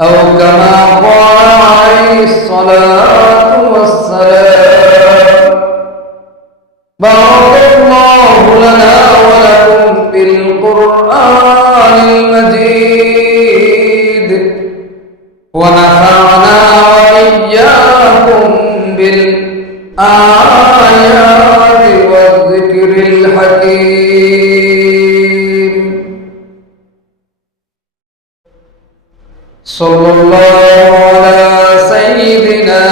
أو كما قال عليه الصلاة والسلام بارك الله لنا ولكم في القرآن المجيد ونفعنا وإياكم بالآيات والذكر الحكيم صلى الله على سيدنا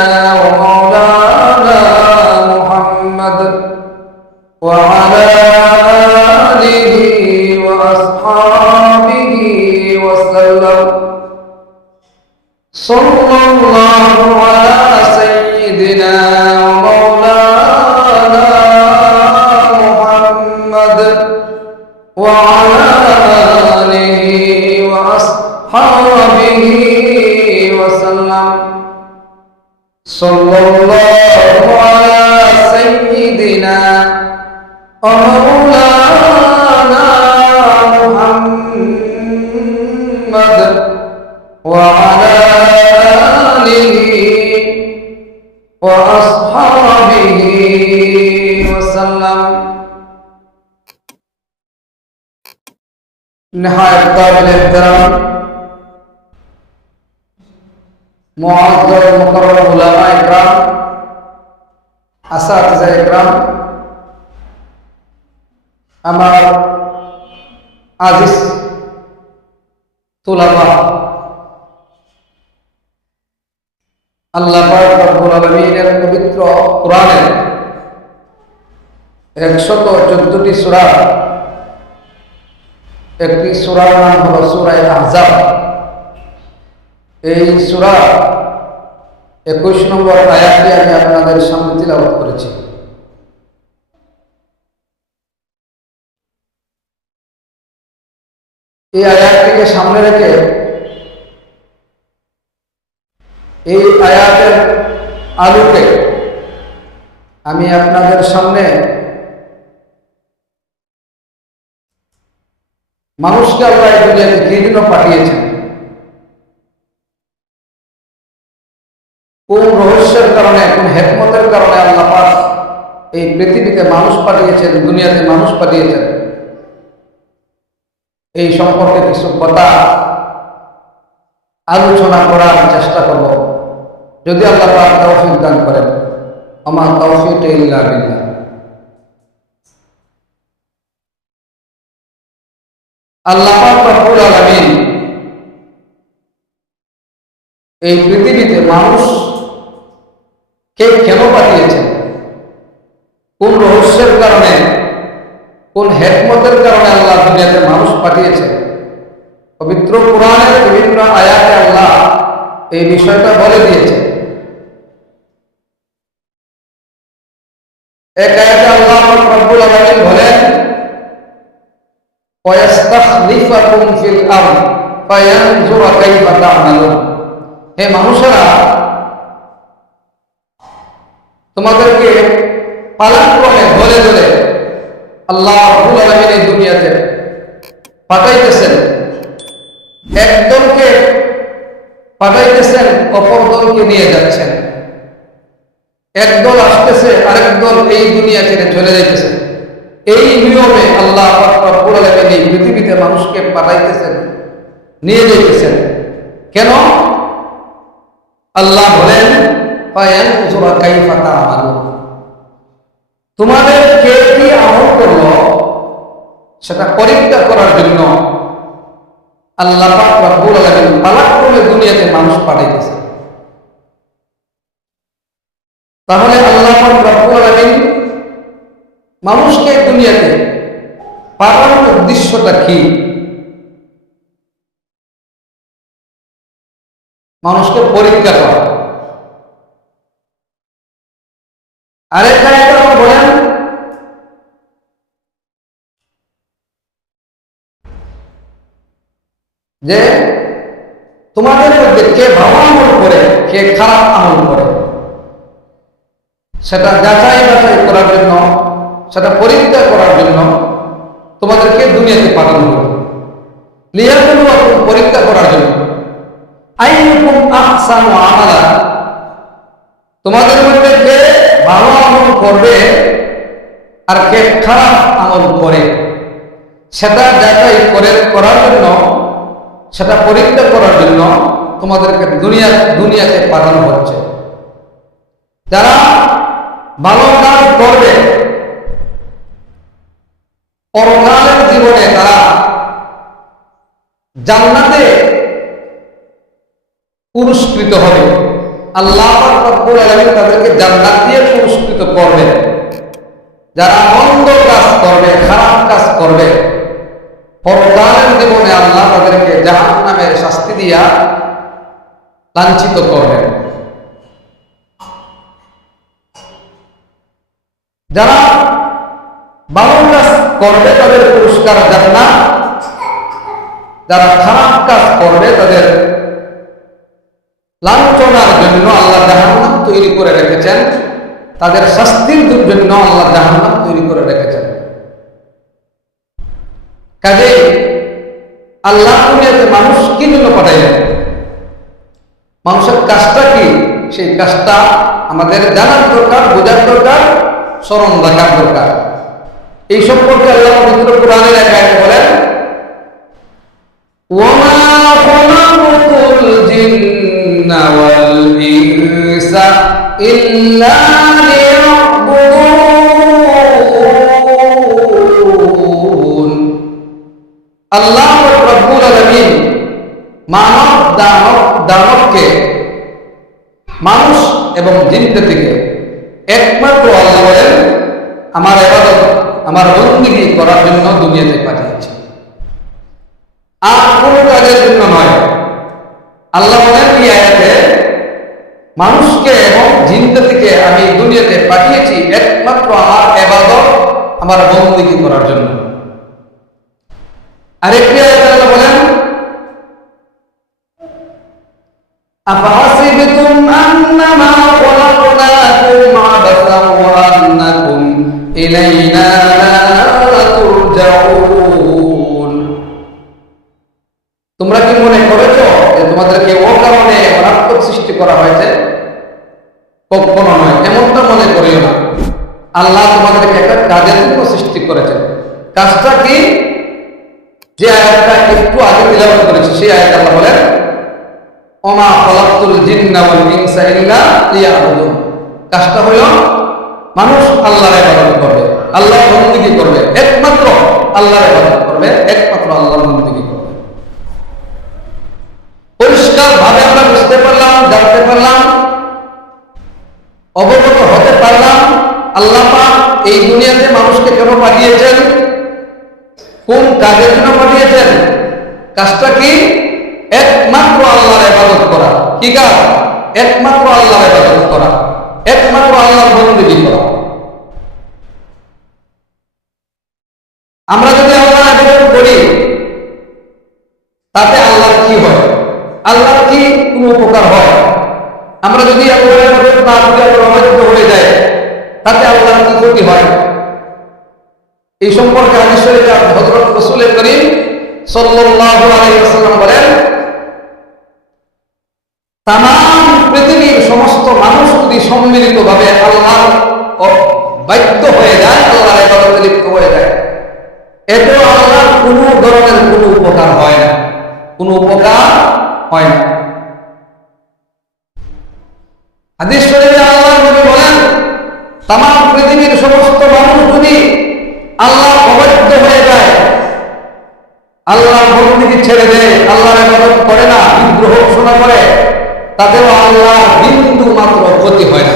ومولانا محمد وعلى آله وأصحابه وسلم صلى الله على سيدنا ومولانا محمد وعلى آله وأصحابه وسلم صلى الله على سيدنا ومولانا محمد وعلى آله وأصحابه وسلم نهاية قابل احترام معزز مكرم علماء اکرام اساتذہ اکرام আমার আজিজ তুলাবা আল্লাহ পাক রব্বুল আলামিনের পবিত্র কোরআনের 114টি সূরা একটি সূরার নাম হলো সূরা আহজাব। এই সূরা 21 নম্বর আয়াতটি আমি আপনাদের সামনে তিলাওয়াত করেছি। এই আয়াতটিকে সামনে রেখে এই আয়াতের আলোকে আমি আপনাদের সামনে মানুষকে আল্লাহ এই দুনিয়াতে কি জন্য পাঠিয়েছেন, কোন রহস্যের কারণে, কোন হিকমতের কারণে আল্লাহ পাক এই পৃথিবীতে মানুষ পাঠিয়েছেন, দুনিয়াতে মানুষ পাঠিয়েছেন, এই সম্পর্কে কিছু কথা আলোচনা করার চেষ্টা করব, যদি আল্লাহ পাক তৌফিক দান করেন। আমা তৌফিক ইল্লা বিল্লাহ। আল্লাহ পাক রব্বুল আলামিন এই পৃথিবীতে মানুষকে কেন পাঠিয়েছেন, কোন রহস্যের কারণে, কোন হিকমতের কারণে আল্লাহ দুনিয়াতে মানুষ পাঠিয়েছেন, পবিত্র কোরআনের বিভিন্ন আয়াতে আল্লাহ এই বিষয়টা বলে দিয়েছে। এক আয়াতে আল্লাহ রব্বুল আলামিন বলেন ওয়ায়াস্তাখলিফাকুম ফিল আরদ ফায়ানজুরা কাইফা তা'মালুন। হে মানুষেরা, তোমাদেরকে পালাক্রমে ধরে ধরে আল্লাহ রাব্বুল আলামিন এই দুনিয়াতে পাঠাইতেছেন। একদলকে পাঠাইতেছেন, অপর দলকে নিয়ে যাচ্ছেন। একদল আসতেছে, আরেক দল এই দুনিয়া ছেড়ে চলে যাইতেছে। এই নিয়মে আল্লাহ রাব্বুল আলামিন এই পৃথিবীতে মানুষকে পাঠাইতেছেন, নিয়ে যাইতেছেন। কেন? আল্লাহ বলেন ফায়ানজুরা কাইফা তা'মালুন। তোমাদের কে কি আমল করলো সেটা পরীক্ষা করার জন্য আল্লাহ পাক রব্বুল আলামিন পালাক্রমে দুনিয়াতে মানুষ পাঠাইতেছে। তাহলে আল্লাহ পাক রব্বুল আলামিন মানুষকে দুনিয়াতে পাঠানোর উদ্দেশ্যটা কি? মানুষকে পরীক্ষা করা। আরেক আয়াতে আল্লাহ বলেন যে তোমাদের মধ্যে কে ভালো আমল করে, কে খারাপ আমল করে, সেটা যাচাই বাছাই করার জন্য, সেটা পরীক্ষা করার জন্য তোমাদেরকে দুনিয়াতে পাঠানো হলো। লিয়াবলুয়াকুম, পরীক্ষা করার জন্য। আইয়াকুম আইয়ুকুম আহসানু আমালা, তোমাদের মধ্যে কে ভালো আমল করবে আর কে খারাপ আমল করে সেটা যাচাই করার জন্য, সেটা পরীক্ষা করার জন্য তোমাদেরকে দুনিয়াতে পাঠানো হচ্ছে। যারা ভালো কাজ করবে পরকালের জীবনে তারা জান্নাতে পুরস্কৃত হবে। আল্লাহ রাব্বুল আলামিন তাদেরকে জান্নাত দিয়ে পুরস্কৃত করবেন। যারা মন্দ কাজ করবে, খারাপ কাজ করবে, পরকালের জীবনে আল্লাহ তাদেরকে জাহান্নামের শাস্তি দিয়া লাঞ্ছিত করবেন। যারা ভালো কাজ করবে তাদের পুরস্কার জান্নাত, যারা খারাপ কাজ করবে তাদের লাঞ্ছনার জন্য আল্লাহ জাহান্নাম তৈরি করে রেখেছেন, তাদের শাস্তির জন্য আল্লাহ জাহান্নাম তৈরি করে রেখেছেন। কাজেই আল্লাহ দুনিয়াতে মানুষ কি জন্য পাঠাইলেন, মানুষের কাজটা কি, সেই কাজটা আমাদের জানার দরকার, বোঝার দরকার, স্মরণ রাখার দরকার। এই সম্পর্কে আল্লাহ পবিত্র কোরআনের এক আয়াতে বলেন, ওয়ামা খালাকুল জিন্না ওয়াল ইনসা ইল্লা লিয়াবুদুন। আল্লাহ রাব্বুল আলামিন মানব দানবকে, মানুষ এবং জিন্নাতকে একমাত্র আল্লাহ বলেন আমার ইবাদত, আমার বন্দেগী করার জন্য দুনিয়াতে পাঠিয়েছে, আর কোনো কাজের জন্য নয়। আল্লাহ বলেন এই আয়াতে, মানুষকে এবং জিন্নাতকে আমি দুনিয়াতে পাঠিয়েছি একমাত্র আমার ইবাদত, আমার বন্দেগী করার জন্য। আরেকটি আয়াতে আল্লাহ বলেন, আফাহাসিবতুম আন্নামা খালাকনাকুম আবাসান ওয়া আন্নাকুম ইলাইনা লা তুরজাউন। তোমরা কি মনে করেছো যে তোমাদেরকে অকারণে অনাত্মক সৃষ্টি করা হয়েছে? কখনো নয়, এমনটা মনে করিও না। আল্লাহ তোমাদেরকে একটা কাজের জন্য সৃষ্টি করেছেন। কাজটা কি? যে আয়াতটা একটু আগে তিলাওয়াত করেছি সেই আয়াতে আল্লাহ বলেন, ওমা খালাকতুল জিন্না ওয়াল ইনসা ইল্লা লিয়াবুদুন। কাজটা হলো মানুষ আল্লাহর ইবাদত করবে, আল্লাহর বন্দেগী করবে, একমাত্র আল্লাহর ইবাদত করবে, একমাত্র আল্লাহর বন্দেগী করবে। পরিষ্কার ভাবে আমরা বুঝতে পারলাম, জানতে পারলাম, অবগত হতে পারলাম আল্লাহ পাক এই দুনিয়াতে মানুষকে কেন পাঠিয়েছেন, কোন কাজের জন্য পাঠিয়েছেন। কাজটা কি? একমাত্র আল্লাহর ইবাদত করা। কি কাজ? একমাত্র আল্লাহর ইবাদত করা, একমাত্র আল্লাহর বন্দেগী করা। আমরা যদি আল্লাহর ইবাদত করি তাতে আল্লাহর কি হয়, আল্লাহর কি কোনো উপকার হয়? আমরা যদি আল্লাহর ইবাদত না করি, আমরা অবাধ্য হয়ে যায়, তাতে আল্লাহর কি ক্ষতি হয়? এই সম্পর্কে হাদিস শরীফে হযরত রাসূল করিম সাল্লাল্লাহু আলাইহি ওয়াসাল্লাম বলেন, তামাম পৃথিবীর সমস্ত মানুষ যদি সম্মিলিতভাবে আল্লাহর বাধ্য হয়ে যায়, আল্লাহর ইবাদতে লিপ্ত হয়ে যায়, এতে আল্লাহর কোনো ধরনের কোনো উপকার হয় না, কোনো উপকার হয় না। হাদিস শরীফে আল্লাহর নবী বলেন, তামাম পৃথিবীর সমস্ত মানুষ যদি আল্লাহ অবাধ্য হয়ে যায়, আল্লাহর বন্দেগী ছেড়ে দেয়, আল্লাহর ইবাদত করে না, বিদ্রোহ ঘোষণা করে, তাতেও আল্লাহর বিন্দু মাত্র ক্ষতি হয় না।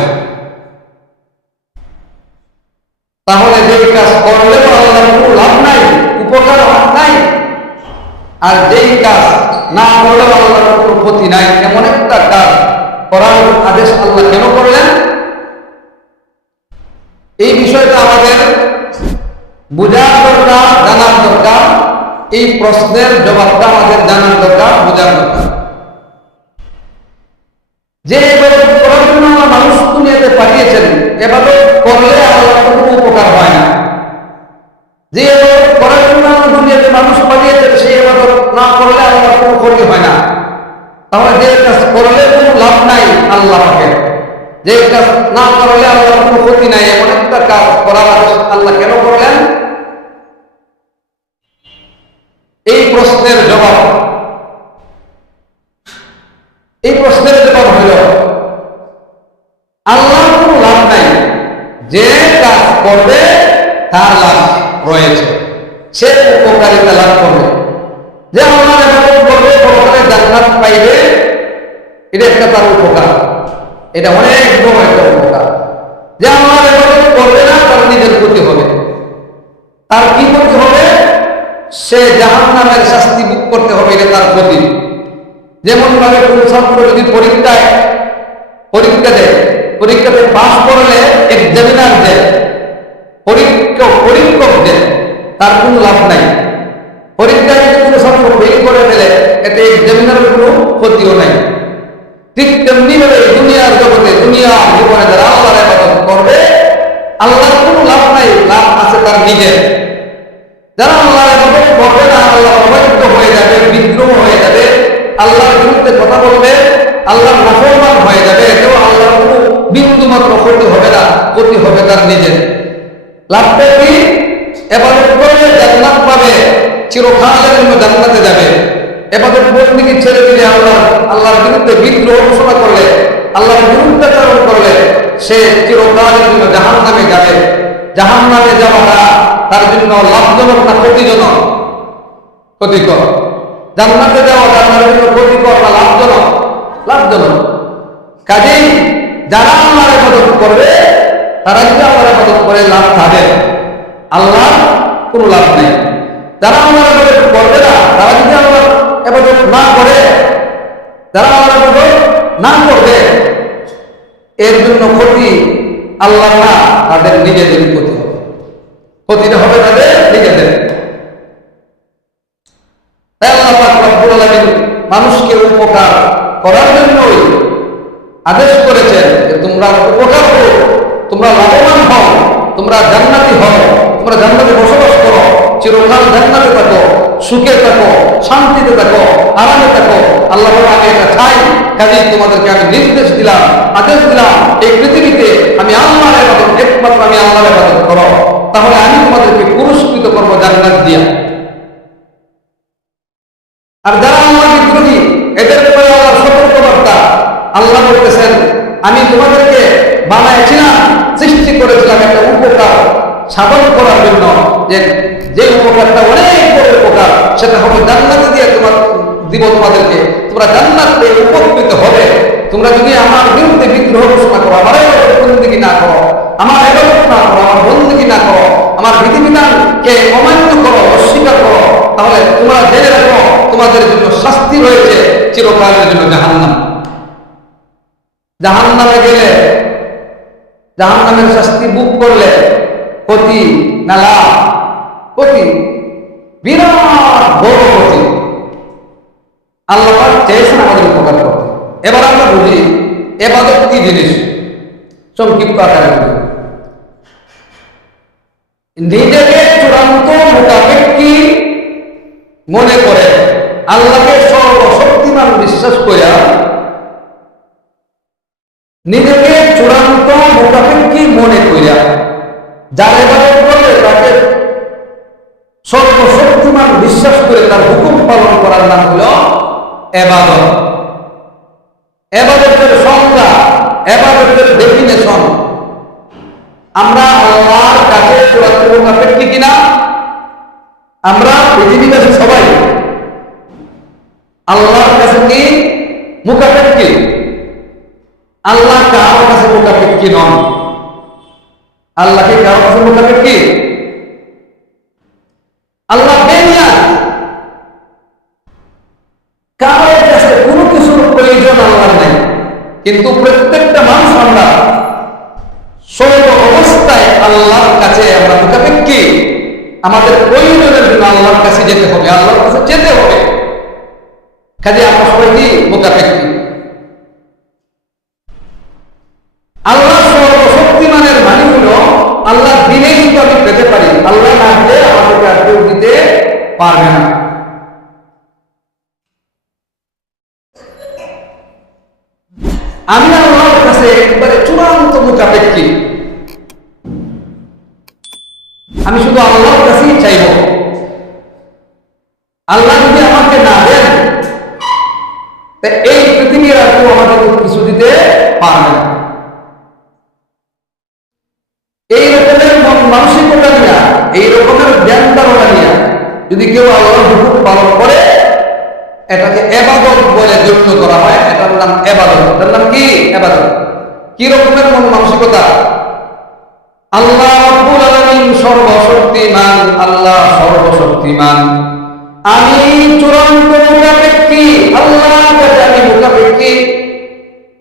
তাহলে যে কাজ করলেও আল্লাহর কোনো লাভ নাই, উপকার নাই, আর যেই কাজ না করলেও আল্লাহর কোনো ক্ষতি নাই, এমন একটা কাজ করার আদেশ আল্লাহ কেন করলেন? এই বিষয়টা আমাদের বোঝার দরকার, জানার দরকার। এই প্রশ্নের জবাবটা আমাদের জানার দরকার, বোঝার দরকার। যে ইবাদত করার জন্য আল্লাহ মানুষ দুনিয়াতে পাঠিয়েছেন, ইবাদত করলে আল্লাহর কোনো উপকার হয় না। যে ইবাদত করার জন্য আল্লাহ দুনিয়াতে মানুষ পাঠিয়েছেন, সেই ইবাদত না করলে আল্লাহর কোনো ক্ষতি হয় না। তাহলে যে কাজ করলে কোনো লাভ নাই আল্লাহ পাকের, যে কাজ না করলে আল্লাহর কোনো ক্ষতি নাই, এমন একটা কাজ করার আদেশ আল্লাহ কেন করলেন? এই প্রশ্নের জবাব হইল আল্লাহর কোনো লাভ নাই, যে কাজ করবে তার লাভ রয়েছে, সে উপকারিতা লাভ করবে। যে আল্লাহর ইবাদত করবে পরকালে জান্নাত পাইবে, এটা একটা তার উপকার, এটা অনেক বড় একটা উপকার। যে আল্লাহর ইবাদত করবে না, তার নিজের ক্ষতি হবে। তার কি ক্ষতি হবে? সে জাহান্নামের শাস্তি ভোগ করতে হবে, এটা তার ক্ষতি। যেমন ভাবে কোন ছাত্র যদি পরীক্ষাতে পাস করলে এক্সামিনার দেয়, পরীক্ষক দেয়, তার কোনো লাভ নাই। পরীক্ষায় যদি কোনো ছাত্র ফেল করে ফেলে, এতে এক্সামিনারের কোনো ক্ষতিও নাই। ঠিক তেমনি ভাবে দুনিয়ার জগতে, দুনিয়ার জীবনে যারা আল্লাহর ইবাদত করবে, আল্লাহর কোনো লাভ নাই, লাভ আছে তার নিজের। যারা আল্লাহর ইবাদত করবে না, আল্লাহ অবাধ্য হয়ে যাবে, বিদ্রোহ হয়ে যাবে, আল্লাহর বিরুদ্ধে কথা বলবে, আল্লাহর নাফরমান হয়ে যাবে, এতেও আল্লাহর কোনো বিন্দু মাত্র ক্ষতি হবে না, ক্ষতি হবে তার নিজের। লাভটা কি? ইবাদত করলে জান্নাত পাবে, চিরকালের জন্য জান্নাতে যাবে। ইবাদত বন্দেগী ছেড়ে দিলে, আল্লাহর বিরুদ্ধে বিদ্রোহ ঘোষণা করলে, আল্লাহর বিরুদ্ধাচরণ করলে, সে চিরকালের জন্য জাহান্নামে যাবে। জাহান্নামে যাওয়াটা তার জন্য লাভজনক না ক্ষতিজনক? ক্ষতিকর। জান্নাতে যাওয়াটা তার জন্য ক্ষতিকর না লাভজনক? লাভজনক। কাজেই যারা আল্লাহর ইবাদত করবে, তারা যদি আল্লাহর ইবাদত করে লাভ থাকে, আল্লাহর কোনো লাভ নেই। যারা আল্লাহর ইবাদত করবে না, তারা যদি আল্লাহর ইবাদত না করে, যারা আল্লাহর ইবাদত না করবে, এর জন্য ক্ষতি আল্লাহ না, তাদের নিজেদের ক্ষতি হবে। ক্ষতিটা হবে তাদের নিজেদের। তাই আল্লাহ পাক রব্বুল আলামিন মানুষকে উপকার করার জন্যই আদেশ করেছেন যে তোমরা উপকার করো, তোমরা লাভবান হও, তোমরা জান্নাতি হও, তোমরা জান্নাতে বসবাস করো, চিরকাল জান্নাতে থাকো, সুখে থাকো, শান্তিতে থাকো, আরামে থাকো। আল্লাহ বলে আমি এটা চাই, কাজেই তোমাদেরকে আমি নির্দেশ দিলাম, আদেশ দিলাম, এই পৃথিবীতে আমি আল্লাহর ইবাদত, একমাত্র আমি আল্লাহর ইবাদত করো, তাহলে আমি তোমাদেরকে পুরস্কৃত করবো জান্নাত দিয়া। আর যারা আল্লাহ বিদ্রোহী, এদের ব্যাপারে আল্লাহ সতর্কবার্তা। আল্লাহ বলতেছেন আমি তোমাদেরকে বানাইছিলাম, সৃষ্টি করেছিলাম একটা উপকার সাধন করার জন্য, যে উপকারটা অনেক বড় উপকার, সেটা হবে জান্নাতে দিয়ে দিব তোমাদেরকে। তোমরা জান্নাত পেয়ে উপকৃত হবে। তোমরা যদি আমার বিরুদ্ধে বিদ্রোহ ঘোষণা করো, আমার বন্দী না করো, আমার ইবাদত না করো, আমার বন্দী না করো, আমার বিধিবিধানকে অমান্য করো, অস্বীকার করো, তাহলে তোমরা জেনে রাখো তোমাদের জন্য শাস্তি রয়েছে, চিরকালের জন্য জাহান্নাম। জাহান্নামে গেলে, জাহান্নামের শাস্তি ভোগ করলে ক্ষতি না লাভ? ক্ষতি, বিরাট বড় ক্ষতি। আল্লাহ পাক চেয়েছেন আমাদের উপকার করতে। এবার আমরা বুঝি ইবাদত কি জিনিস, সংক্ষিপ্ত আকারে বুঝি। নিজেকে চূড়ান্ত মোকাবেক্ষী মনে করে, আল্লাহকে সর্বশক্তিমান বিশ্বাস করে, নিজেকে চূড়ান্ত মোকাবেক্ষী মনে করিয়া যার ইবাদত করলে তাকে সর্বশক্তিমান বিশ্বাস করে তার হুকুম পালন করার নাম হল ইবাদত। ইবাদতের সংজ্ঞা, ইবাদতের ডেফিনেশন, আমরা আল্লাহর কাছে চূড়ান্ত মোকাবেক্ষী কিনা? আমরা পৃথিবীবাসী সবাই আল্লাহর কাছে কি মোকাবেক্ষী? আল্লাহ কারোর কাছে মোকাবেক্ষী নন। আল্লাহ কি কারোর কাছে মোকাবেক্ষী? আল্লাহ বেনিয়াত, কারোর কাছে কোনো কিছুর প্রয়োজন আল্লাহর নেই। কিন্তু প্রত্যেকটা মানুষ আমরা সর্ব অবস্থায় আল্লাহর কাছে আমরা মোকাবেক্ষী। আমাদের প্রয়োজনের জন্য আল্লাহর কাছে যেতে হবে, আল্লাহর কাছে যেতে হবে। কাজে আমরা সবাই কি মোকাবেক্ষী? আল্লাহ সর্বশক্তিমানের মানে হলো আল্লাহ দিনে কিন্তু আমি পেতে পারি, আল্লাহ না দিলে আমাদেরকে আর কেউ দিতে পারবে না। আমি আল্লাহর কাছে একবারে চূড়ান্ত মুখাপেক্ষী। আমি শুধু আল্লাহর কাছেই চাইব। আল্লাহ যদি আমাকে না দেন, এই পৃথিবীর আর কেউ আমাকে কিছু দিতে পারবে না। এই রকমের মানসিকতা নিয়ে, এই রকমের জ্ঞান ধারণা নিয়ে যদি কেউ আল্লাহর হুকুম পালন করে, এটাকে ইবাদত বলে গণ্য করা হয়। এটার নাম ইবাদত। এটার নাম কি? ইবাদত। কি রকমের মন মানসিকতা? আল্লাহ রাব্বুল আলামিন সর্বশক্তিমান, আল্লাহ সর্বশক্তিমান, আমি চূড়ান্ত মুখাপেক্ষী, আল্লাহর কাছে আমি মুখাপেক্ষী।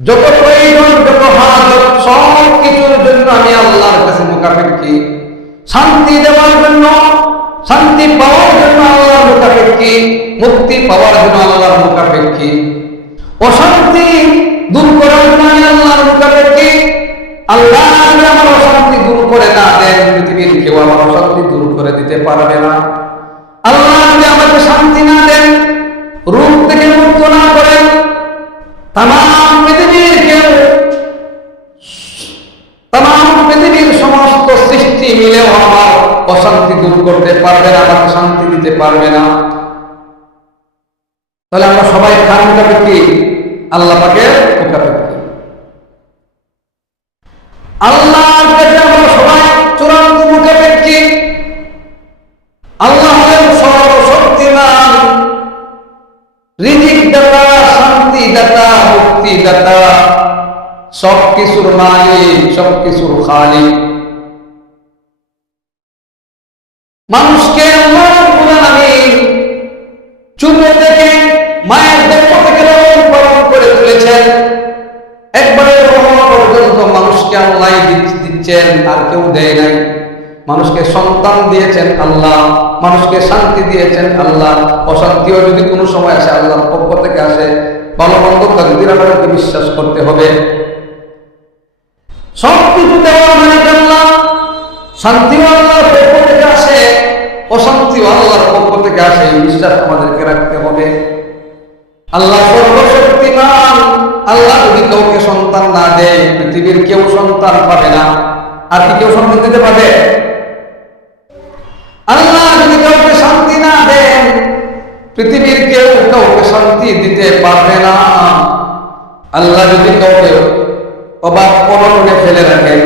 যত প্রয়োজন, যত হাজত, সব কিছুর জন্য আমি আল্লাহর কাছে মুখাপেক্ষী। শান্তি দেওয়ার জন্য, শান্তি পাওয়ার জন্য আল্লাহর মুখাপেক্ষী, মুক্তি পাওয়ার জন্য আল্লাহর মুখাপেক্ষী, অশান্তি দূর করার জন্য আমি আল্লাহর মুখাপেক্ষী। আল্লাহ যদি আমার অশান্তি দূর করে না দেন, পৃথিবীর কেউ আমার অশান্তি দূর করে দিতে পারবে না। আল্লাহ যদি আমাকে শান্তি না দেন, রূপ থেকে মুক্ত না করেন, তামাম পৃথিবীর কেউ, তামাম পৃথিবীর সমস্ত সৃষ্টি মিলেও আমার অশান্তি দূর করতে পারবে না, আমাকে শান্তি দিতে পারবে না। তাহলে আমরা সবাই কার মুখাপেক্ষী? আল্লাহ পাকের মুখাপেক্ষী। আল্লাহর কাছে আমরা সবাই চূড়ান্ত মুখাপেক্ষী। আল্লাহ হলেন সর্বশক্তিমান, রিজিক দাতা, শান্তি দাতা, মুক্তি দাতা, সবকিছুর মালিক, সবকিছুর খালিক। মানুষকে আল্লাহ রাব্বুল আলামিন চুম্ব থেকে, মায়ের গর্ভ থেকে লালন পালন করে তুলেছেন। একবারে রহমত পর্যন্ত মানুষকে আল্লাহ দিচ্ছেন, আর কেউ দেয় নাই। মানুষকে সন্তান দিয়েছেন আল্লাহ, মানুষকে শান্তি দিয়েছেন আল্লাহ। অশান্তিও যদি কোনো সময় আসে, আল্লাহর পক্ষ থেকে আসে। ভালো মন্দ তাকদীর আমাদেরকে বিশ্বাস করতে হবে। সবকিছু দেওয়ার মালিক আল্লাহ। শান্তিও আল্লাহর পক্ষ থেকে আসে, অশান্তিও আল্লাহর পক্ষ থেকে আসে। এই বিশ্বাস আমাদেরকে রাখতে হবে। আল্লাহ সর্বশক্তিমান। আল্লাহ যদি কাউকে সন্তান না দেয়, পৃথিবীর কেউ সন্তান পাবে না। আর কি কেউ সন্তান দিতে পারবে? আল্লাহ যদি কাউকে শান্তি না দেন, পৃথিবীর কেউ কাউকে শান্তি দিতে পারবে না। আল্লাহ যদি কাউকে অভাব অনটনে ফেলে রাখেন,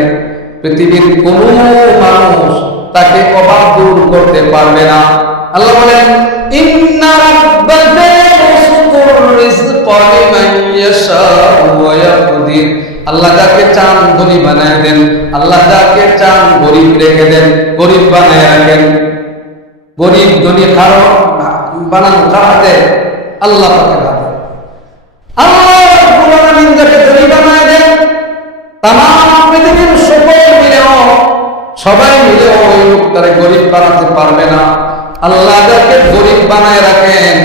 পৃথিবীর কোন মানুষ তাকে অভাব দূর করতে পারবে না। আল্লাহ বলেন, ইন্না রাব্বাকা ইয়াবসুতুর রিজকা লিমান ইয়াশাউ ওয়া ইয়াকদির। আল্লাহ যাকে চান ধনী বানায় দেন, আল্লাহ যাকে চান গরিব রেখে দেন, গরিব বানায় রাখেন। গরিব ধনী কারো বানানো কার হাতে? আল্লাহ পাকের হাতে। আল্লাহ রাব্বুল আলামিন যাকে ধনী বানায় দেন, তামাম পৃথিবীর সকল মিলেও, সবাই মিলেও ওই লোকটারে গরিব বানাতে পারবে না। আল্লাহ যাকে গরিব বানায় রাখেন,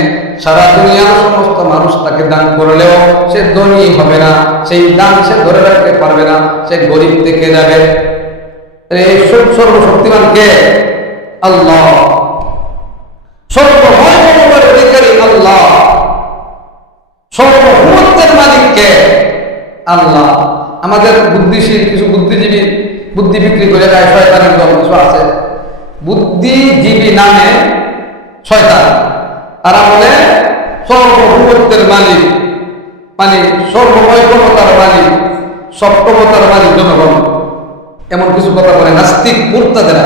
সারা দুনিয়ার সমস্ত মানুষ তাকে দান করলেও সে ধনী হবে না। সেই দান সে ধরে রাখতে পারবে না, সে গরিব থেকে যাবে। এই সর্বশক্তিমান কে? আল্লাহ। সর্বময় ক্ষমতার অধিকারী আল্লাহ। সর্বভূতের মালিক কে? আল্লাহ। আমাদের বুদ্ধিশীল কিছু বুদ্ধিজীবী বুদ্ধি বিক্রি করে দেয়, শয়তানের দল কিছু আছে, বুদ্ধিজীবী নামে শয়তান। তারা বলে সর্বভূতের মালিক, মানে সর্বময় ক্ষমতার মালিক, সব ক্ষমতার মালিক জনগণ, এমন কিছু কথা বলে নাস্তিক মুরতাদেরা।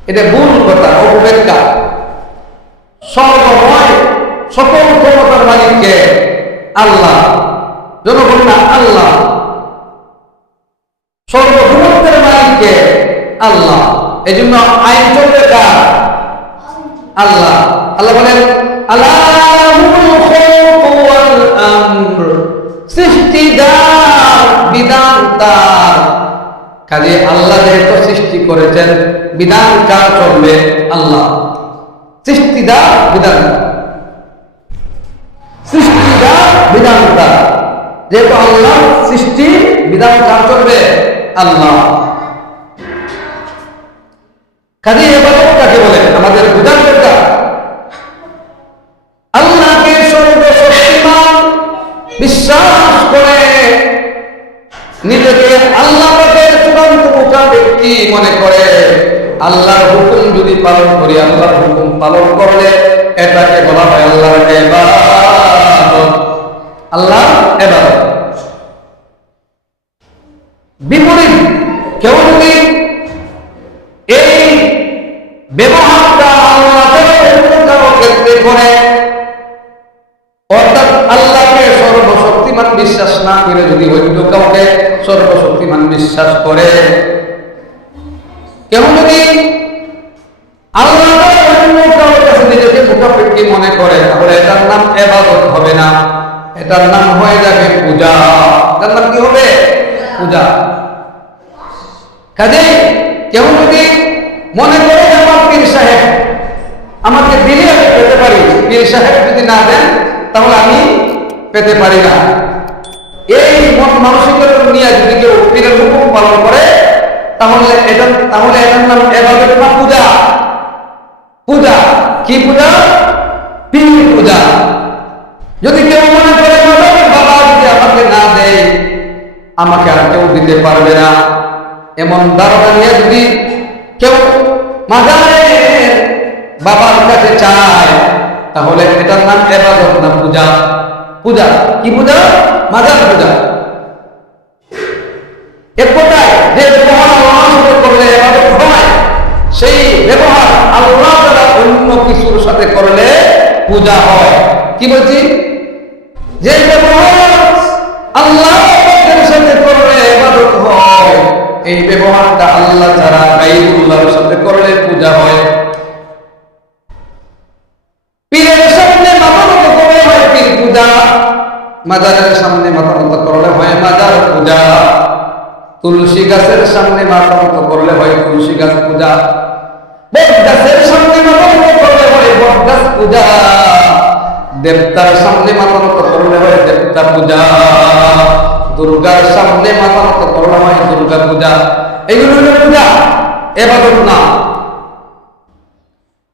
এটা ভুল কথা, অপব্যাখ্যা। সর্বময় সকল ক্ষমতার মালিককে আল্লাহ, জনগণ না, আল্লাহ। সর্বভূতের মালিককে আল্লাহ। এই জন্য আইন চলবে কার? আল্লাহ। আল্লাহ বলেন, সৃষ্টিদার, বিধান তার। কাজে আল্লাহ যেহেতু সৃষ্টি করেছেন, বিধান কার চলবে? আল্লাহ। সৃষ্টিদার, বিধান, সৃষ্টিদার, বিধান তার। যেহেতু আল্লাহ সৃষ্টি, বিধান কার চলবে? আল্লাহ। কাজে ইবাদত কাকে বলে? আমাদের বিধান দরকার। আল্লাহকে সর্বশক্তিমান বিশ্বাস করে নিজেকে আল্লাহ পাকের চূড়ান্ত বোকা ব্যক্তি মনে করে। আল্লাহর হুকুম যদি পালন করি, আল্লাহর হুকুম পালন করলে এটাকে বলা হয় আল্লাহর ইবাদত। আল্লাহর ইবাদত। বিপরীত কেউ যদি এই ব্যবহারটা আল্লাহ ক্ষেত্রে করে, অর্থাৎ আল্লাহকে সর্বশক্তিমান বিশ্বাস না করে যদি অন্য কাউকে সর্বশক্তিমান বিশ্বাস করে, কেউ যদি আল্লাহ অন্য কারোর কাছে নিজেকে মুখাপেক্ষি মনে করে, তাহলে এটার নাম ইবাদত হবে না, এটার নাম হয়ে যাবে পূজা। এটার নাম কি হবে? পূজা। কাজেই কেউ যদি মনে করে আমার পীর সাহেব আমাকে দিলে আমি পেতে পারি, পীর সাহেব যদি না দেন তাহলে আমি পেতে পারি না, এই মন মানসিকতা নিয়ে যদি কেউ পীরের হুকুম পালন করে, তাহলে এটার নাম ইবাদত না পূজা। পূজা কি? পূজা পীর পূজা। যদি কেউ মনে করে বাবা যদি আমাকে না দেয় আমাকে আর কেউ দিতে পারবে না, এমন ধারণা নিয়ে যদি কেউ মাজারের বাবার কাছে চায়, তাহলে এটার নাম ইবাদত না পূজা। পূজা কি? পূজা মাজার পূজা। এক কথায় যে ব্যবহার আল্লাহর সাথে করলে ইবাদত হয়, সেই ব্যবহার আল্লাহ দ্বারা অন্য কিছুর সাথে করলে পূজা হয়। কি বলছি? যে ব্যবহার আল্লাহর সাথে করলে ইবাদত হয়, এই ব্যবহারটা আল্লাহ ছাড়া গায়রুল্লাহর সাথে করলে পূজা হয়। পীরের সামনে মাথা নত করলে হয় পীর পূজা, মাজারের সামনে মাথা নত করলে হয় মাজার পূজা, তুলসী গাছের সামনে মাথা নত করলে হয় তুলসী গাছ পূজা, বট গাছের সামনে মাথা নত করলে হয় বট গাছ পূজা, দেবতার সামনে মাথা নত করলে হয় দেবতা পূজা, দুর্গার সামনে মাথা নত করলে হয় দুর্গা পূজা। এগুলো হলো পূজা, ইবাদত না।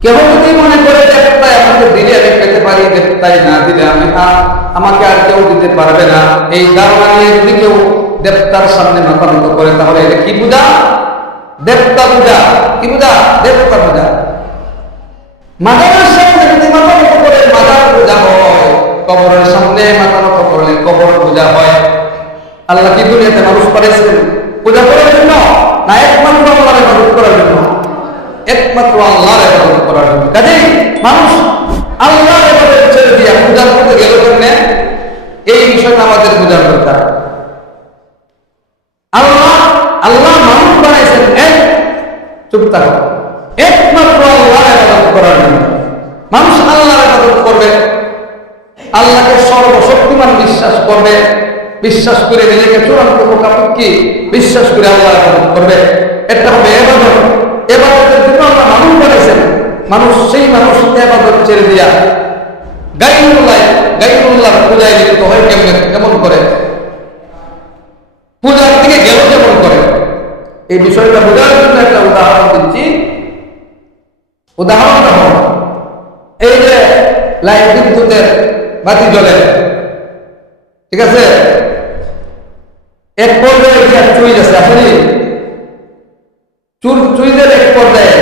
কেউ যদি মনে করে দেবতায় আমাকে দিলে আমি পেতে পারি, দেবতায় না দিলে আমাকে আর কেউ দিতে পারবে না, এই ধারণা নিয়ে যদি কেউ দেবতার সামনে মাথা নত করে, তাহলে এটা কি পূজা? দেবতা পূজা। কি পূজা? দেবতা পূজা। মাজারের সামনে যদি মাথা নত করে মাজার পূজা হয়, কবরের সামনে মাথা নত করলে কবর পূজা হয়। আল্লাহ কি দুনিয়াতে মানুষ পাঠিয়েছেন পূজা করার জন্য, না একমাত্র আল্লাহর ইবাদত করার জন্য? একমাত্র আল্লাহর ইবাদত করার জন্য। কাজেই মানুষ আল্লাহর ইবাদত ছেড়ে দিয়ে পূজার করতে গেল কেন, এই বিষয়টা আমাদের বোঝার দরকার। আল্লাহ মানুষ বানাইছেন এক, চুপ থাকো, একমাত্র আল্লাহর ইবাদত করার জন্য। মানুষ আল্লাহর ইবাদত করবে, আল্লাহকে সর্বশক্তিমান বিশ্বাস করবে, বিশ্বাস করে নিজেকে চূড়ান্ত মুখাপেক্ষি বিশ্বাস করে আল্লাহর ইবাদত করবে, এটা হবে ইবাদত। ইবাদতের জন্য আল্লাহ মানুষ বানাইছেন, মানুষ সেই মানুষ ইবাদত ছেড়ে দিয়া গায়রুল্লাহ পূজায় লিপ্ত হয় কেমন করে, পূজার দিকে গেল কেমন করে। এই বিষয়টা বোঝার জন্য একটা উদাহরণ দিচ্ছি। উদাহরণটা হল এই যে লাইট বিদ্যুতের বাতি জ্বলে, ঠিক আছে, এক পর্যায়ে গিয়ে চুইজ আছে, আসলে চুইজের এক পর্যায়ে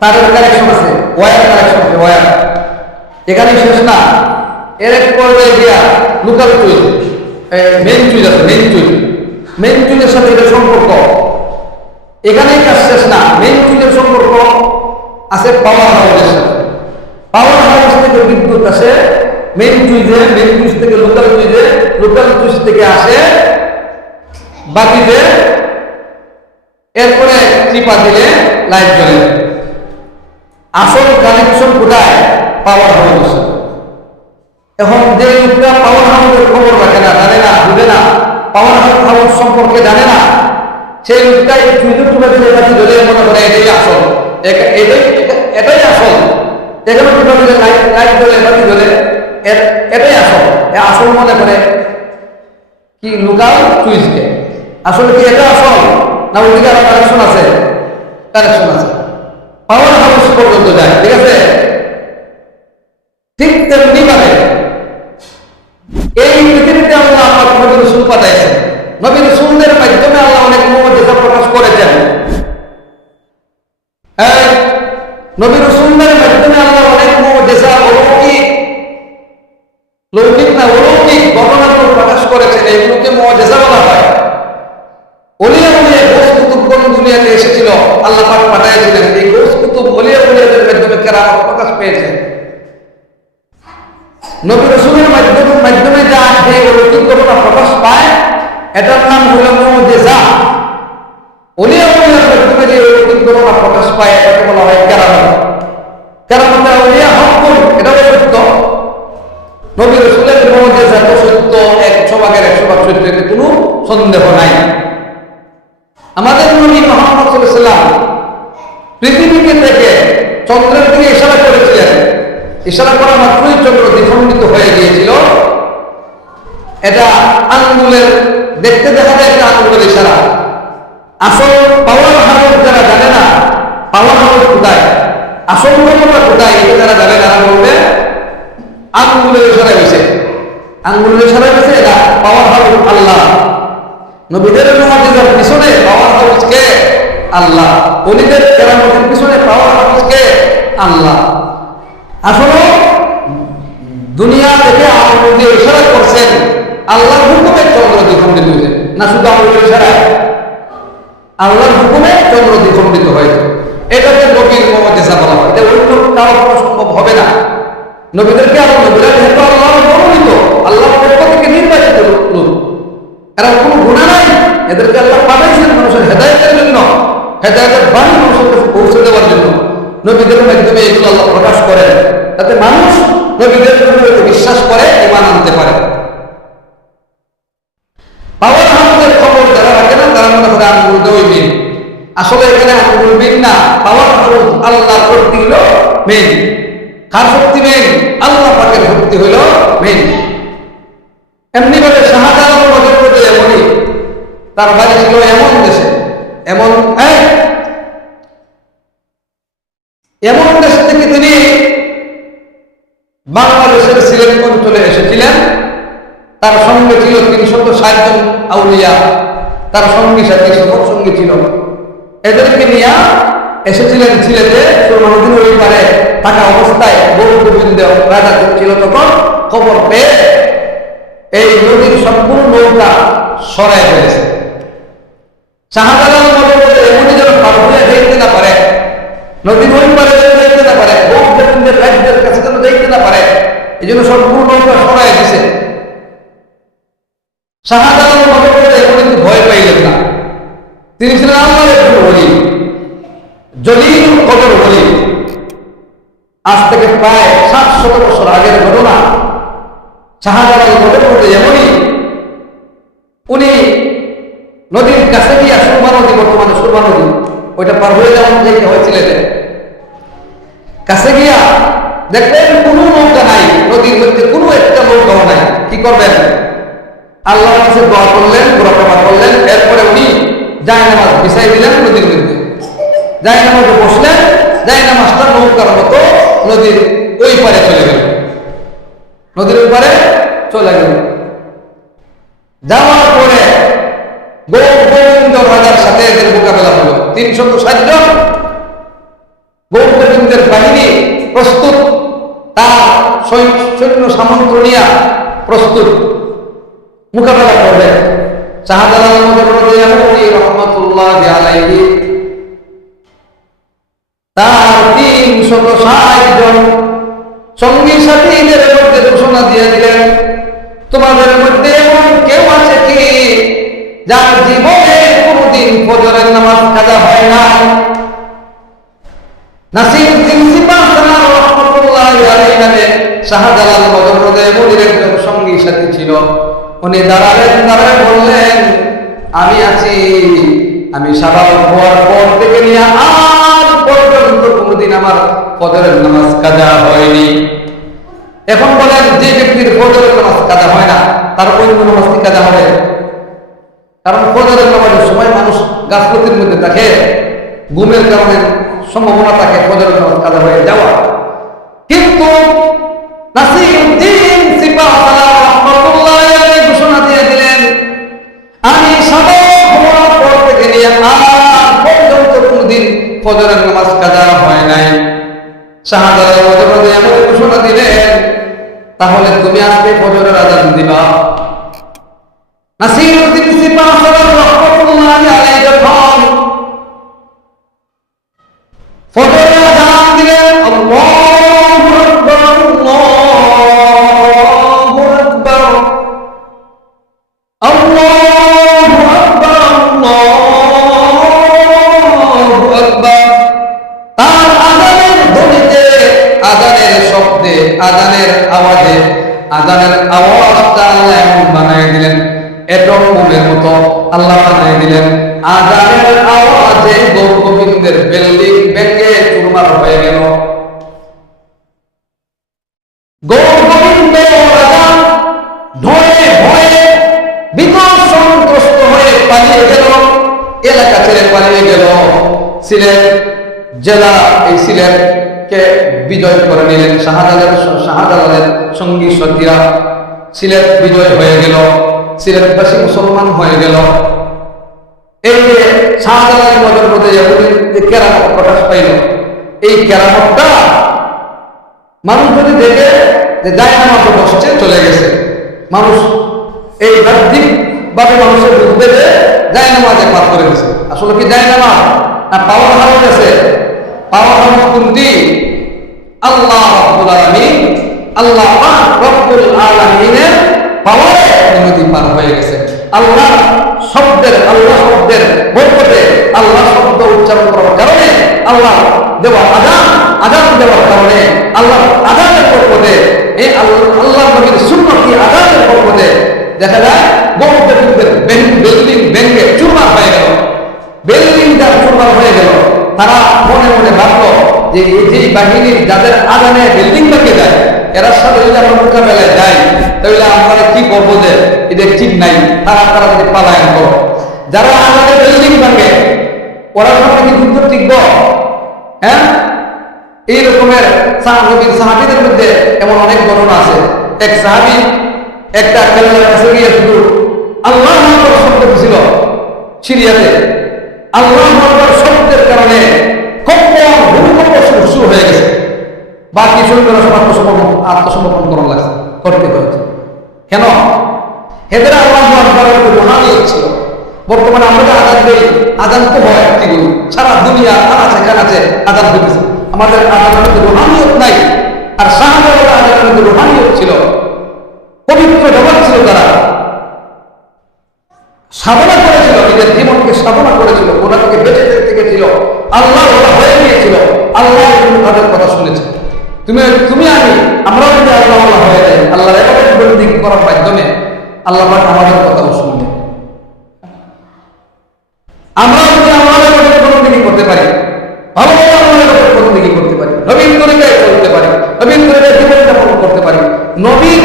তারের কানেকশন আছে, ওয়্যার কানেকশন আছে, ওয়্যার এখানেই শেষ না, এর এক পর্যায়ে গিয়া লোকাল চুইজ, মেইন চুইজ আছে, মেইন চুইজের সাথে এটা সম্পর্ক, এখানেই কাজ শেষ না, মেইন চুইজের সম্পর্ক আছে পাওয়ার হাউসের সাথে। পাওয়ার হাউস থেকে বিদ্যুৎ আসে মেইন চুইজে, মেইন চুইজ থেকে লোকাল চুইজে, লোকাল চুইজ থেকে আসে বাতিতে, এরপরে টিপা দিলে লাইট জ্বলে। আসল কানেকশন কোথায়? পাওয়ার হাউসের সাথে। এখন যে লোকটা পাওয়ার হাউসের খবর রাখে না, জানে না, বুঝে না, পাওয়ার হাউস সম্পর্কে জানে না, সেই লোকটা এই চুইজে তুলে দিলে বাতি জ্বলে মনে করে এটাই আসল, এটাই আসল, এখানে টিপা দিলে লাইট জ্বলে, বাতি জ্বলে, এটাই আসল। আসল মনে করে কি লোকাল চুইজকে। আসলে কি এটা আসল না ওইদিকে আরো কানেকশন আছে? কানেকশন আছে, পাওয়ার হাউস পর্যন্ত যায়, ঠিক আছে। ঠিক তেমনি ভাবে এই পৃথিবীতে আল্লাহ আমাদের রাসূল পাঠাইছেন, নবী রাসূলদের মাধ্যমে আল্লাহ অনেক মুজিজা প্রকাশ করেছেন। নবী রাসূলদের মাধ্যমে আল্লাহ অনেক মুজিজা লৌকিক না অলৌকিক ঘটনাগুলো প্রকাশ করেছেন। এগুলোকে মুজিজা বলা হয়। ওলিয়া উলিয়া গোস কুতুব কোন দুনিয়াতে এসেছিল, আল্লাহ পাক পাঠিয়েছিলেন। এই গোস কুতুব ওলিয়া উলিয়াদের মাধ্যমে কেরামত প্রকাশ পেয়েছে। নবী রাসূলের মাধ্যমে যা এই অলৌকিক ঘটনা প্রকাশ পায়, এটার নাম হলো মুজিজা। ওলিয়া উলিয়ার মাধ্যমে যে অলৌকিক ঘটনা প্রকাশ পায়, এটাকে বলা হয় কেরামত। কেরামত আউলিয়া হকুন, এটাও সত্য। নবী রাসূলের মুজিজা তো সত্য, 100% সত্য, এতে কোনো সন্দেহ নাই। আমাদের নবী মুহাম্মদ সাল্লাল্লাহু আলাইহি ওয়াসাল্লাম পৃথিবীকে থেকে চন্দ্রের দিকে ইশারা করেছিলেন। ইশারা করা মাত্রই চন্দ্র দ্বিখণ্ডিত হয়ে গিয়েছিল। এটা আঙ্গুলের দেখতে দেখা যায়, একটা আঙ্গুলের ইশারা। আসল পাওয়ার হাউস যারা জানে না, পাওয়ার হাউস কোথায়, আসল ঘটনা কোথায়, এটা যারা জানে না, বলবে আঙ্গুলের ইশারা হয়েছে, আঙ্গুলের ইশারা হয়েছে। এটা পাওয়ার হাউস আল্লাহ। নবীদের মুজিজার পিছনে পাওয়ার হাউস কে? আল্লাহ। ওলিদের কেরামতের পিছনে পাওয়ার হাউস কে? আল্লাহ। আসলে দুনিয়া থেকে আঙ্গুল দিয়ে ইশারা করছেন, আল্লাহর হুকুমে চন্দ্র দ্বিখণ্ডিত হয়েছে না, শুধু আঙ্গুলের ইশারা? আল্লাহর হুকুমে চন্দ্র দ্বিখণ্ডিত হয়েছে। এটাকে নবীর মুজিজা বলা হয়। এটা অন্য কারো করা সম্ভব হবে না। নবীদেরকে নবীরা যেহেতু আল্লাহর মনোনীত, আল্লাহর পক্ষ থেকে নির্বাচিত লোক, এরা কোনো গুনাহ নাই, এদেরকে আল্লাহ পাঠাইছেন মানুষের হেদায়েতের জন্য, হেদায়েতের বাণী মানুষের কাছে পৌঁছে দেওয়ার জন্য। নবীদের মাধ্যমে এগুলো আল্লাহ প্রকাশ করেন, যাতে মানুষ নবীদের প্রতি বিশ্বাস করে, ঈমান আনতে পারে। পাওয়ার হাউসের খবর যারা রাখে না, তারা মনে করে আঙ্গুল দেওয়াই মেন। আসলে এখানে আঙ্গুল মেন না, পাওয়ার হাউস আল্লাহর শক্তি হলো মেন। কার শক্তি মেন? আল্লাহ পাকের শক্তি হলো মেন। এমনি ভাবে শাহজালাল মজুমদার এমনই, তার বাড়ি ছিল এমন দেশে, এমন দেশ থেকে তিনি বাংলাদেশের সিলেট অঞ্চলে এসেছিলেন। তার সঙ্গে ছিল 360 জন আউলিয়া, তার সঙ্গী সাথী সবক সঙ্গী ছিল। এদেরকে নিয়ে এসেছিলেন সিলেটে। সুরমা নদীর ওই পারে থাকা অবস্থায় বৌদ্ধবৃন্দ রাজা ছিল, তখন খবর পেয়ে এই নদীর সম্পূর্ণ নৌকা সরাই ফেলেছে। শাহজালাল মজুমদার এমনই যেন পার হয়ে যাইতে না পারে, নদীর ওই পারে যাইতে না পারে, বৌদ্ধবৃন্দের রাজ্যের কাছে যেন যাইতে না পারে, এই জন্য সম্পূর্ণ নৌকা সরাই দিছে। শাহজালাল মজুমদার এমনই ভয় পাইলেন না। তিনি ছিলেন আল্লাহর একজন ওলি, জলিল কদর ওলি। আজ থেকে প্রায় 700 বছর আগের ঘটনা। শাহজালাল মজুমদার এমনই, উনি নদীর কাছে গিয়া, সুরমা নদী, বর্তমানে সুরমা নদী, ওইটা পার হয়ে যেমন যেতে হয়েছিলেন, কাছে গিয়া দেখলেন কোনো নৌকা নাই, নদীর মধ্যে কোনো একটা নৌকাও নাই। কি করবেন? আল্লাহর কাছে দোয়া করলেন, মোরাকাবা করলেন। এরপরে উনি জায়নামাজ বিছাই দিলেন নদীর মধ্যে, জায়নামাজে বসলেন। জায়নামাজটা নৌকার মতো নদীর ওই পারে চলে গেল, নদীর ওই পারে চলে গেল। যাওয়ার পরে গোবিন্দ রাজার সাথে এদের মোকাবেলা হলো। 360 জন গোবিন্দের বাহিনী প্রস্তুত, তার সৈন্য সামন্ত নিয়ে প্রস্তুত মোকাবেলা করবে। শাহজালাল মজুমদার রহমাতুল্লাহি আলাইহি তার 360 জন সঙ্গী সাথীদের মধ্যে ঘোষণা দিয়ে দিলেন, তোমাদের মধ্যে এমন কেউ আছে কি যার জীবনে কোনদিন ফজরের নামাজ কাজা হয় না? নাসিরউদ্দিন সিপাহসালার রহমাতুল্লাহি আলাইহি নামে শাহজালাল মজুমদার এমনই একজন সঙ্গী সাথী ছিল। উনি দাঁড়ালেন, দাঁড়ায় বললেন, আমি আছি, আমি শাহাদাত হওয়ার পর থেকে নিয়ে আজ পর্যন্ত কোনদিন আমার ফজরের নামাজ কাজা হয়নি। এখন বলেন, যে ব্যক্তির ফজরের নামাজ কাজা হয় না, তার অন্য নামাজ কি কাজা হবে? কারণ ফজরের নামাজের সময় মানুষ গাছলতির মধ্যে থাকে, ঘুমের কারণে সম্ভাবনা থাকে ফজরের নামাজ কাজা হয়ে যাওয়া। কিন্তু নাসিরউদ্দিন সিপাহসালার রহমাতুল্লাহি আলাইহি ঘোষণা দিয়ে দিলেন, আমি শাহজালাল ফজরে এমন ঘোষণা দিলেন, তাহলে তুমি আজকে ফজরের আযান দিবা। নাসিরউদ্দিন সিপাহসালার রাহমাতুল্লাহি আলাইহি যখন ফজরের আযান দিলেন, আল্লাহু আকবার আল্লাহু আকবার আল্লাহু আকবার আল্লাহু আকবার, তার আযানের ধ্বনিতে, আযানের শব্দে, আযানের আওয়াজে, আযানের আওয়াজটা আল্লাহ এমন বানায় দিলেন, এটম বোমের মতো আল্লাহ বানায় দিলেন। আযানের আওয়াজে গৌরগোবিন্দের বিল্ডিং ভেঙে চুরমার হয়ে গেল। গৌরগোবিন্দ আযান ভয়ে ভয়ে বিপদগ্রস্ত হয়ে পালিয়ে গেল, এলাকা ছেড়ে পালিয়ে গেল। সিলেট জেলা, এই সিলেটকে বিজয় করে নিলেন শাহজালালের সঙ্গী সাথীরা। সিলেট বিজয় হয়ে গেল, সিলেটবাসী মুসলমান হয়ে গেল। এই যে শাহজালালের নজর মধ্যে যে কেরামত প্রকাশ পাইল, এই কেরামতটা মানুষ যদি দেখে যে জায়নামাজে বসছে, চলে গেছে, মানুষ এই বাহ্যিক ভাবে মানুষের বুঝবে যে জায়নামাজে পাঠ করে গেছে। আসলে কি জায়নামাজ না পাওয়ার হাউস আছে? পাওয়ার হাউস কোনটি? আল্লাহ রাব্বুল আলামিন, আল্লাহ পাক রব্বুল আলামিনের পাওয়ারে নদী পার হয়ে গেছে। আল্লাহ শব্দের বরকতে, আল্লাহ শব্দ উচ্চারণ করার কারণে, আল্লাহ দেওয়া আযান দেওয়ার কারণে, আল্লাহ আযানের বরকতে, এই আল্লাহ নবীর সুন্নতি আযানের বরকতে দেখা যায় গৌরগোবিন্দের বিল্ডিং ভেঙে চুরমার হয়ে গেল। বিল্ডিংটা চুরমার হয়ে গেল। তারা মনে মনে ভাবলো যে এই যে বাহিনীর যাদের আযানে বিল্ডিং ভেঙে যায়, এরা সাথে যদি আমরা মোকাবেলায় যাই, তাহলে আমরা কি করবো, যে এটা ঠিক নাই, তারা তাড়াতাড়ি পালায়ন করো। যারা আযানে বিল্ডিং ভাঙে ওরা সাথে কি যুদ্ধ টিকবো? হ্যাঁ, এই রকমের নবীর সাহাবীদের মধ্যে এমন অনেক ঘটনা আছে। এক সাহাবী একটা কেল্লার কাছে গিয়ে শুধু আল্লাহু আকবার শব্দ ছিল সিরিয়াতে। আল্লাহু আকবার শব্দের কারণে ভূমিকম্প শুরু হয়ে গেছে। বাকি সৈন্যরা সব আত্মসমর্পণ করতে হয়েছে। কেন? এদের আল্লাহু আকবারের রুহানিয়ত ছিল। বর্তমানে আমরা যে আযান দেই, আযান তো হয় ঠিক, সারা দুনিয়া কানাচে আযান হইতেছে, আমাদের আযানের মধ্যে রুহানিয়ত নাই। আর শাহজালালের আযানের মধ্যে রুহানিয়ত ছিল, পবিত্র জবান ছিল। তারা সাধনা করেছিল, নিজের জীবনকে সাধনা করেছিল, ওরা থেকে বেঁচে থেকে ছিল, আল্লাহ ওরা হয়ে গিয়েছিল। আল্লাহ তাদের কথা শুনেছে। তুমি আমরাও যদি আল্লাহ হয়ে যাই, আল্লাহর ইবাদত বন্দেগী করার মাধ্যমে আল্লাহ পাক আমাদের কথাও শুনবে। আমরা যদি আমাদের ইবাদত বন্দেগী করতে পারি, ভালোভাবে আমাদের ইবাদত বন্দেগী করতে পারি, নবীর তরিকায় চলতে পারি, নবীর তরিকায় জীবনযাপন করতে পারি, নবীর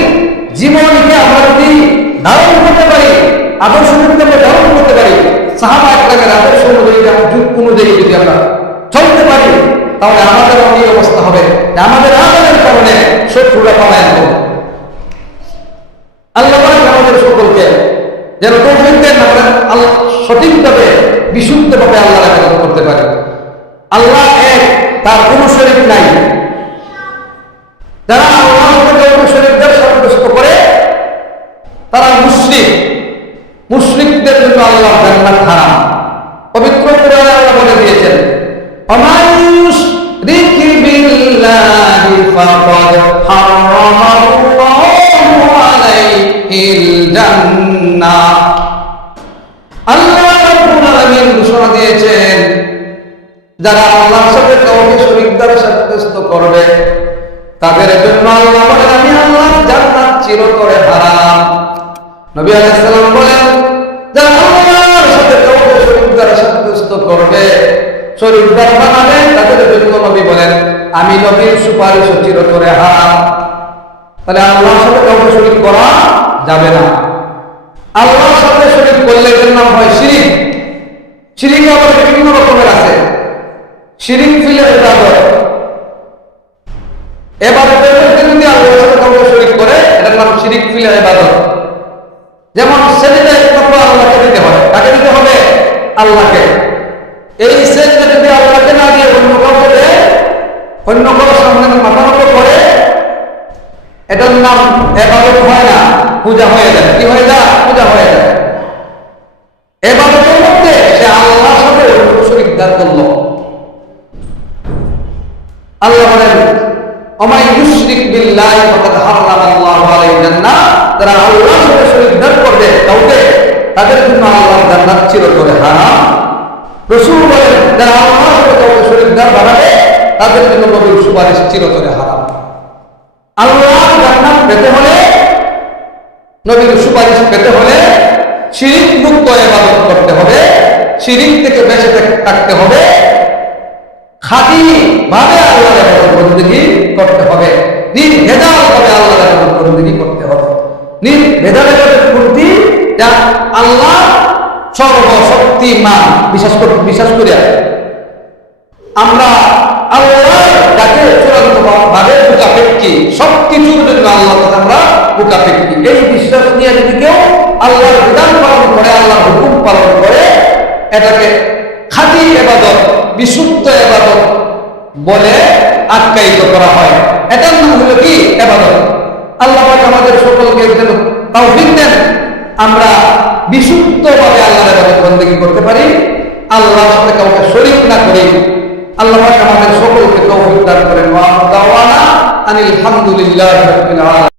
জীবনকে আমরা যদি ধারণ করতে পারি, আদর্শ অনুযায়ী ধারণ করতে পারি, সাহাবা একরামের আদর্শ অনুযায়ী, যুগ অনুযায়ী যদি আমরা চলতে পারি, তাহলে আমাদের এই অবস্থা হবে যে আমাদের আযানের কারণে শত্রুরা পলায়ন করবে। আল্লাহ আমাদের সকলকে যেন তৌফিক দেন, আমরা সঠিকভাবে বিশুদ্ধভাবে আল্লাহর ইবাদত করতে পারি। আল্লাহ এক, তার কোনো শরীক নাই। যারা আল্লাহর শরীকদের সাব্যস্ত করে তারা মুশরিক। মুশরিকদের জন্য আল্লাহর জান্নাত হারাম। পবিত্র কোরআনে আল্লাহ বলে দিয়েছেন, অমায়ুশরিক বিল্লাহি ফাকাদ হারামাল্লাহু আলাইহিল জান্নাহ। আল্লাহ রাব্বুল আলামিন ঘোষণা দিয়েছেন, যারা আল্লাহর সাথে কাউকে শরীকদার সাব্যস্ত করবে তাদের জন্য আল্লাহ বলেন, আমি আল্লাহ জান্নাত চিরতরে হারাম। নবী আলাইহিস সালাম বলেন, যারা আল্লাহর সাথে কাউকে শরীকদার সাব্যস্ত করবে, শরীকদার বানাবে, তাদের জন্য নবী বলেন, আমি নবীর সুপারিশ চিরতরে হারাম। তাহলে আল্লাহর সাথে কাউকে শরীক করা যাবে না। আল্লাহর সাথে শরীক করলে এর নাম হয় শিরিক। শিরিক আবার বিভিন্ন রকমের আছে। শিরিক ফিল ইবাদত, ইবাদতের মধ্যে যদি আল্লাহর সাথে কাউকে শরীক করে, এটার নাম শিরিক ফিল ইবাদত। যেমন সেজদা একমাত্র আল্লাহকে দিতে হয়। কাকে দিতে হবে? আল্লাহকে। এই সেজদা যদি আল্লাহকে না দিয়ে অন্য কাউকে দেয়, অন্য কারো সামনে ইবাদত হয় না, পূজা হয়ে যায়। কি হয়ে যায়? পূজা হয়ে যায়। ইবাদতের মধ্যে সে আল্লাহর সাথে শরীকদার করলো। আল্লাহ বলেন ওমাই ইউশরিক বিল্লাহি ফাকাদ হারামাল্লাহু আলাইহি জান্নাহ, যারা আল্লাহর সাথে শরীকদার করবে কাউকে, তাদের জন্য আল্লাহর জান্নাত চিরতরে হারাম। রাসূল বলেন যারা আল্লাহর সাথে কাউকে শরীকদার বানাবে তাদের জন্য নবীর সুপারিশ চিরতরে হারাম। আল্লাহর জান্নাত পেতে হলে, নবীর সুপারিশ পেতে হলে শিরিক মুক্ত ইবাদত করতে হবে, শিরিক থেকে বেঁচে থাকতে হবে, খাঁটি ভাবে আল্লাহর ইবাদত বন্দেগী করতে হবে, নির্ভেজাল ভাবে আল্লাহর ইবাদত বন্দেগী করতে হবে। নির্ভেজাল ইবাদত করতে যা আল্লাহ সর্বশক্তিমান বিশ্বাস করি আমরা আল্লাহ যাকে চূড়ান্ত ভাবে মুকাফেক্কি, সবকিছুর জন্য আল্লাহ আমরা মুকাফেক্কি, এই বিশ্বাস নিয়ে যদি কেউ আল্লাহর বিধান পালন করে, আল্লাহর হুকুম পালন করে, এটাকে খাঁটি ইবাদত, বিশুদ্ধ ইবাদত বলে আখ্যায়িত করা হয়। এটার নাম হলো কি? ইবাদত। আল্লাহ পাক আমাদের সকলকে যেন তৌফিক দেন আমরা বিশুদ্ধভাবে আল্লাহর ইবাদত বন্দেগী করতে পারি, আল্লাহর সাথে কাউকে শরীক না করি। আল্লাহ পাক আমাদের সকলকে তৌফিক দান করেন। ওয়া দাওয়ানা আনিল হামদুলিল্লাহি রাব্বিল আলামিন।